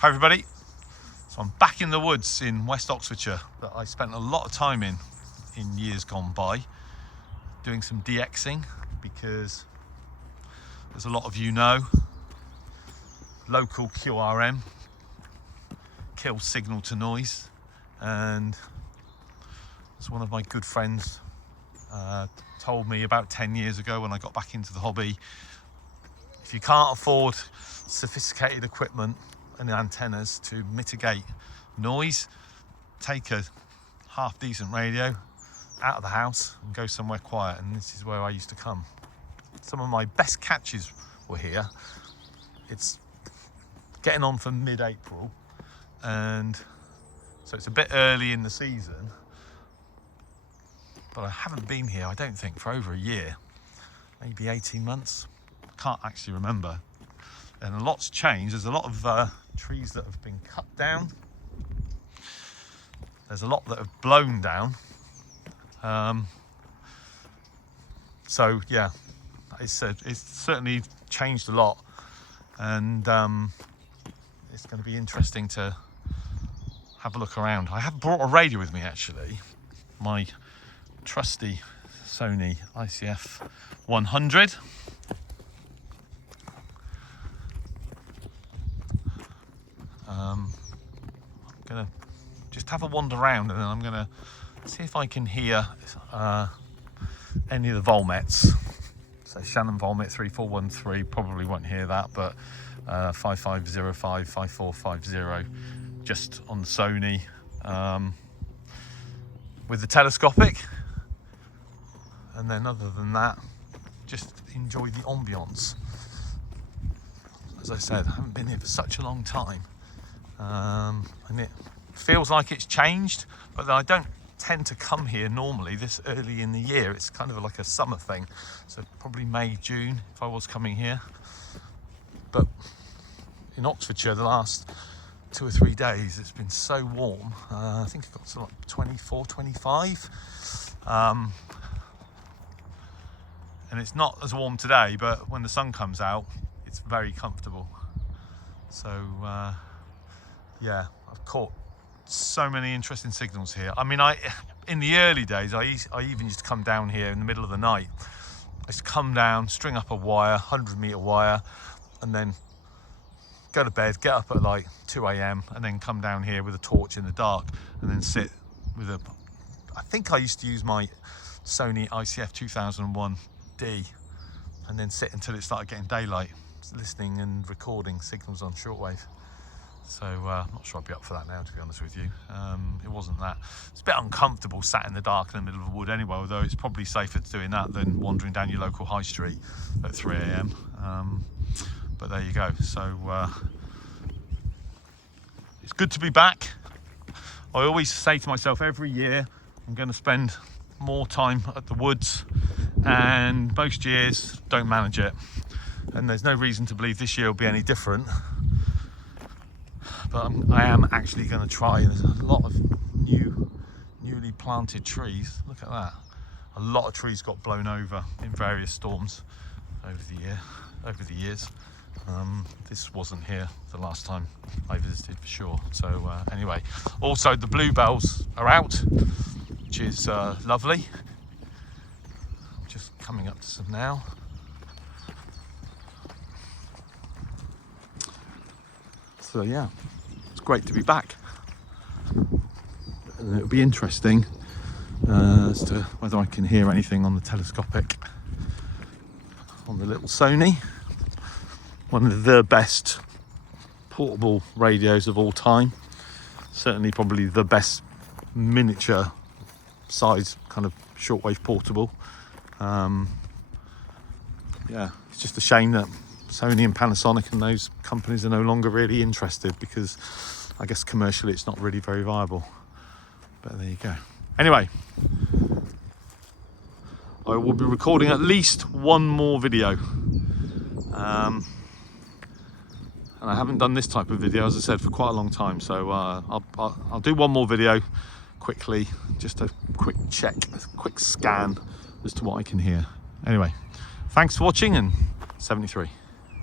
Hi everybody. So I'm back in the woods in West Oxfordshire that I spent a lot of time in years gone by, doing some DXing, because as a lot of you know, local QRM kills signal to noise, and as one of my good friends told me about 10 years ago when I got back into the hobby, if you can't afford sophisticated equipment and antennas to mitigate noise, take a half decent radio out of the house and go somewhere quiet. And this is where I used to come. Some of my best catches were here. It's getting on for mid-April, and so it's a bit early in the season, but I haven't been here, I don't think, for over a year, maybe 18 months. I can't actually remember. And a lot's changed. There's a lot of trees that have been cut down. There's a lot that have blown down. So yeah, it's certainly changed a lot, and it's going to be interesting to have a look around. I have brought a radio with me, actually, my trusty Sony ICF-100. I'm gonna just have a wander around, and then I'm gonna see if I can hear any of the volmets. So Shannon Volmet 3413, probably won't hear that, but 5505, 5450, just on the Sony, with the telescopic. And then other than that, just enjoy the ambience. As I said, I haven't been here for such a long time, and it feels like it's changed, but I don't tend to come here normally this early in the year. It's kind of like a summer thing, so probably May, June if I was coming here. But in Oxfordshire, the last 2 or 3 days, it's been so warm. I think it got to like 24, 25. And it's not as warm today, but when the sun comes out, it's very comfortable. So yeah, I've caught so many interesting signals here. I mean, in the early days, I even used to come down here in the middle of the night. I used to come down, string up a wire, 100-meter wire, and then go to bed, get up at like 2 a.m, and then come down here with a torch in the dark, and then sit with a, I think I used to use my Sony ICF-SW100, and then sit until it started getting daylight, listening and recording signals on shortwave. So I'm not sure I'd be up for that now, to be honest with you. It wasn't that. It's a bit uncomfortable sat in the dark in the middle of the wood anyway, although it's probably safer doing that than wandering down your local high street at 3 a.m. But there you go. So it's good to be back. I always say to myself every year, I'm going to spend more time at the woods, and most years don't manage it. And there's no reason to believe this year will be any different. But I am actually going to try. There's a lot of newly planted trees. Look at that. A lot of trees got blown over in various storms over the years. This wasn't here the last time I visited, for sure. So anyway, also the bluebells are out, which is lovely. Just coming up to some now. So yeah, it's great to be back, and it'll be interesting as to whether I can hear anything on the telescopic on the little Sony, one of the best portable radios of all time. Certainly probably the best miniature size kind of shortwave portable. Yeah, it's just a shame that Sony and Panasonic and those companies are no longer really interested, because I guess commercially it's not really very viable. But there you go. Anyway, I will be recording at least one more video. And I haven't done this type of video, as I said, for quite a long time. So I'll do one more video quickly, just a quick check, a quick scan as to what I can hear. Anyway, thanks for watching, and 73.